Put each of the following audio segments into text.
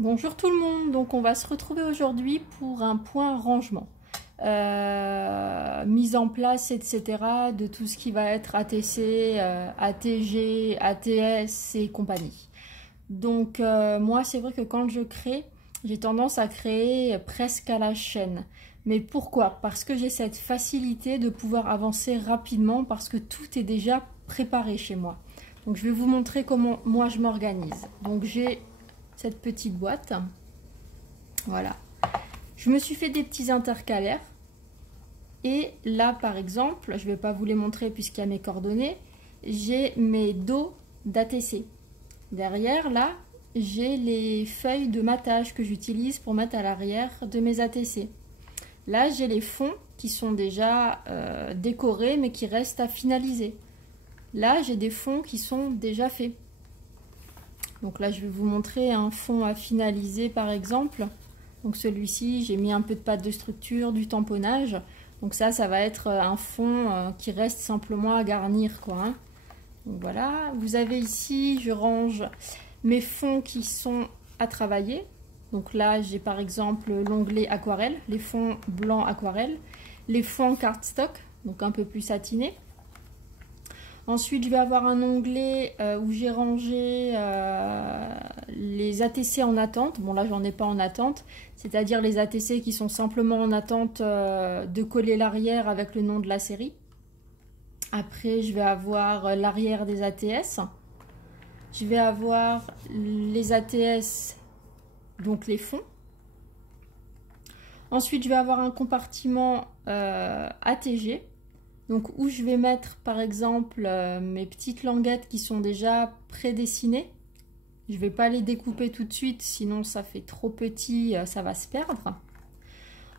Bonjour tout le monde, donc on va se retrouver aujourd'hui pour un point rangement. Mise en place, etc. de tout ce qui va être ATC, ATG, ATS et compagnie. Donc moi c'est vrai que quand je crée, j'ai tendance à créer presque à la chaîne. Mais pourquoi? Parce que j'ai cette facilité de pouvoir avancer rapidement parce que tout est déjà préparé chez moi. Donc je vais vous montrer comment moi je m'organise. Donc j'ai cette petite boîte, voilà. Je me suis fait des petits intercalaires. Et là, par exemple, je ne vais pas vous les montrer puisqu'il y a mes coordonnées, j'ai mes dos d'ATC. Derrière, là, j'ai les feuilles de matage que j'utilise pour mettre à l'arrière de mes ATC. Là, j'ai les fonds qui sont déjà décorés, mais qui restent à finaliser. Là, j'ai des fonds qui sont déjà faits. Donc là, je vais vous montrer un fond à finaliser, par exemple. Donc celui-ci, j'ai mis un peu de pâte de structure, du tamponnage. Donc ça va être un fond qui reste simplement à garnir, quoi. Hein. Donc voilà, vous avez ici, je range mes fonds qui sont à travailler. Donc là, j'ai par exemple l'onglet aquarelle, les fonds blancs aquarelle, les fonds cardstock, donc un peu plus satinés. Ensuite, je vais avoir un onglet où j'ai rangé les ATC en attente. Bon, là, j'en ai pas en attente. C'est-à-dire les ATC qui sont simplement en attente de coller l'arrière avec le nom de la série. Après, je vais avoir l'arrière des ATS. Je vais avoir les ATS, donc les fonds. Ensuite, je vais avoir un compartiment ATG. Donc où je vais mettre par exemple mes petites languettes qui sont déjà prédessinées. Je ne vais pas les découper tout de suite, sinon ça fait trop petit, ça va se perdre.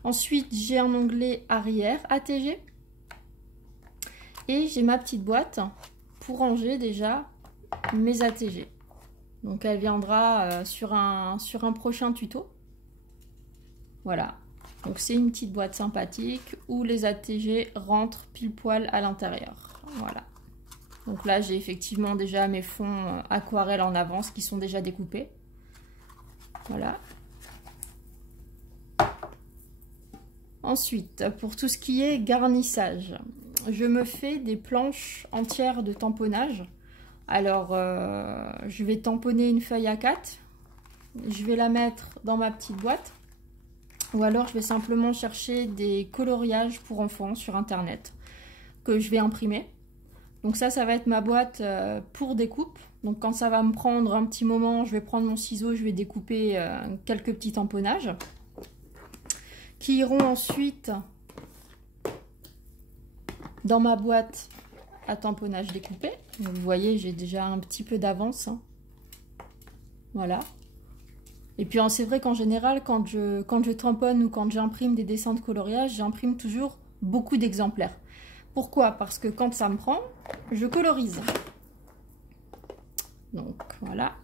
Ensuite, j'ai un onglet arrière ATG. Et j'ai ma petite boîte pour ranger déjà mes ATG. Donc elle viendra sur un prochain tuto. Voilà. Donc c'est une petite boîte sympathique où les ATG rentrent pile poil à l'intérieur. Voilà. Donc là j'ai effectivement déjà mes fonds aquarelles en avance qui sont déjà découpés. Voilà. Ensuite, pour tout ce qui est garnissage, je me fais des planches entières de tamponnage. Alors je vais tamponner une feuille A4. Je vais la mettre dans ma petite boîte. Ou alors je vais simplement chercher des coloriages pour enfants sur internet que je vais imprimer. Donc ça va être ma boîte pour découpe. Donc quand ça va me prendre un petit moment, je vais prendre mon ciseau, je vais découper quelques petits tamponnages qui iront ensuite dans ma boîte à tamponnage découpé. Donc, vous voyez, j'ai déjà un petit peu d'avance. Hein. Voilà. Et puis c'est vrai qu'en général, quand je tamponne ou quand j'imprime des dessins de coloriage, j'imprime toujours beaucoup d'exemplaires. Pourquoi? Parce que quand ça me prend, je colorise. Donc voilà.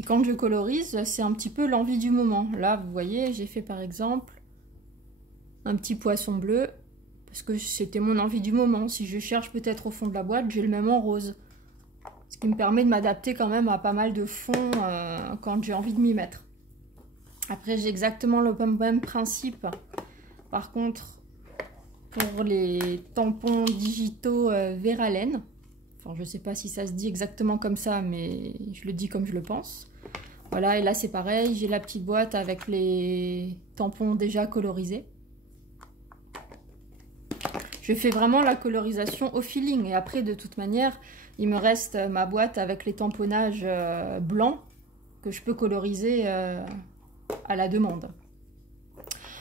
Et quand je colorise, c'est un petit peu l'envie du moment. Là, vous voyez, j'ai fait par exemple un petit poisson bleu, parce que c'était mon envie du moment. Si je cherche peut-être au fond de la boîte, j'ai le même en rose. Ce qui me permet de m'adapter quand même à pas mal de fonds quand j'ai envie de m'y mettre. Après, j'ai exactement le même principe. Par contre, pour les tampons digitaux Veralène, enfin, je ne sais pas si ça se dit exactement comme ça, mais je le dis comme je le pense. Voilà, et là c'est pareil, j'ai la petite boîte avec les tampons déjà colorisés. Je fais vraiment la colorisation au feeling. Et après, de toute manière, il me reste ma boîte avec les tamponnages blancs que je peux coloriser à la demande.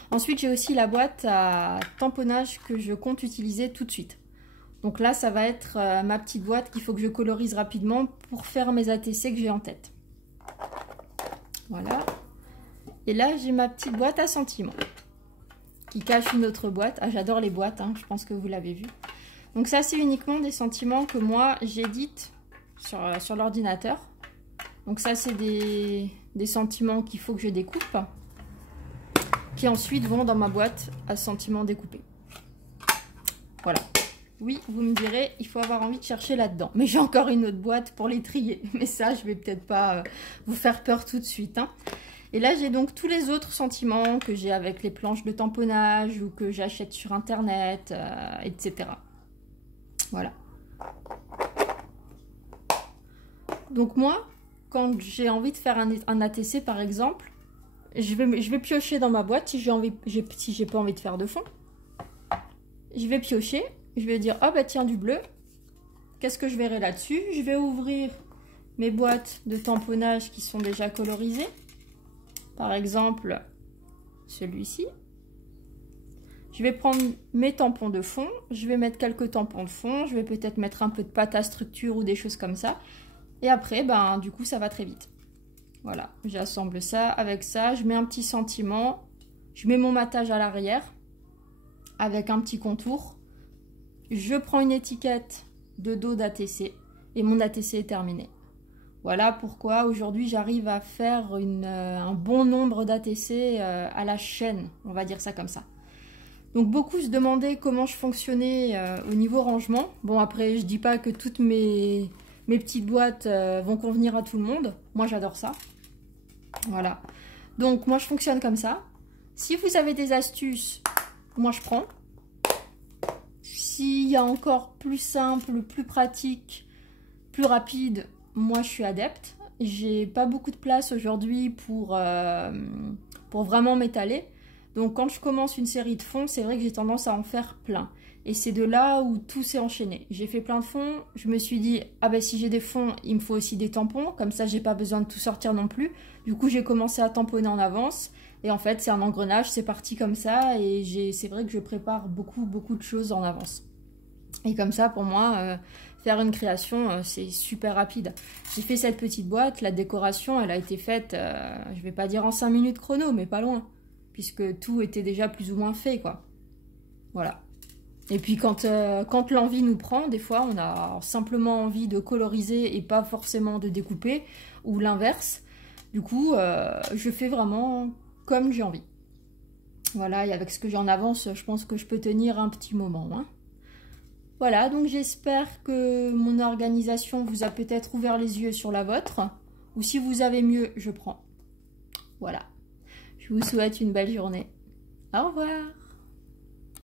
Ensuite, j'ai aussi la boîte à tamponnage que je compte utiliser tout de suite. Donc là, ça va être ma petite boîte qu'il faut que je colorise rapidement pour faire mes ATC que j'ai en tête. Voilà. Et là, j'ai ma petite boîte à sentiments qui cache une autre boîte. Ah, j'adore les boîtes, hein, je pense que vous l'avez vu. Donc ça, c'est uniquement des sentiments que moi, j'édite sur l'ordinateur. Donc ça, c'est des sentiments qu'il faut que je découpe, qui ensuite vont dans ma boîte à sentiments découpés. Voilà. Oui, vous me direz, il faut avoir envie de chercher là-dedans. Mais j'ai encore une autre boîte pour les trier. Mais ça, je vais peut-être pas vous faire peur tout de suite. Hein. Et là, j'ai donc tous les autres sentiments que j'ai avec les planches de tamponnage ou que j'achète sur Internet, etc. Voilà. Donc moi, quand j'ai envie de faire un ATC par exemple, je vais piocher dans ma boîte si j'ai pas envie de faire de fond. Je vais piocher, je vais dire oh bah tiens du bleu, qu'est-ce que je verrai là-dessus? Je vais ouvrir mes boîtes de tamponnage qui sont déjà colorisées. Par exemple, celui-ci. Je vais prendre mes tampons de fond, je vais mettre quelques tampons de fond, je vais peut-être mettre un peu de pâte à structure ou des choses comme ça. Et après, ben, du coup, ça va très vite. Voilà, j'assemble ça avec ça, je mets un petit sentiment, je mets mon matage à l'arrière avec un petit contour. Je prends une étiquette de dos d'ATC et mon ATC est terminé. Voilà pourquoi aujourd'hui j'arrive à faire un bon nombre d'ATC à la chaîne, on va dire ça comme ça. Donc beaucoup se demandaient comment je fonctionnais au niveau rangement. Bon après je dis pas que toutes mes petites boîtes vont convenir à tout le monde. Moi j'adore ça. Voilà. Donc moi je fonctionne comme ça. Si vous avez des astuces, moi je prends. S'il y a encore plus simple, plus pratique, plus rapide, moi je suis adepte. J'ai pas beaucoup de place aujourd'hui pour vraiment m'étaler. Donc quand je commence une série de fonds, c'est vrai que j'ai tendance à en faire plein. Et c'est de là où tout s'est enchaîné. J'ai fait plein de fonds, je me suis dit, ah ben si j'ai des fonds, il me faut aussi des tampons, comme ça j'ai pas besoin de tout sortir non plus. Du coup j'ai commencé à tamponner en avance. Et en fait c'est un engrenage, c'est parti comme ça. Et c'est vrai que je prépare beaucoup de choses en avance. Et comme ça pour moi, faire une création, c'est super rapide. J'ai fait cette petite boîte, la décoration, elle a été faite, je vais pas dire en 5 minutes chrono, mais pas loin. Puisque tout était déjà plus ou moins fait, quoi. Voilà. Et puis quand l'envie nous prend, des fois on a simplement envie de coloriser et pas forcément de découper, ou l'inverse. Du coup, je fais vraiment comme j'ai envie. Voilà, et avec ce que j'ai en avance, je pense que je peux tenir un petit moment. Hein. Voilà, donc j'espère que mon organisation vous a peut-être ouvert les yeux sur la vôtre. Ou si vous avez mieux, je prends. Voilà. Je vous souhaite une belle journée. Au revoir.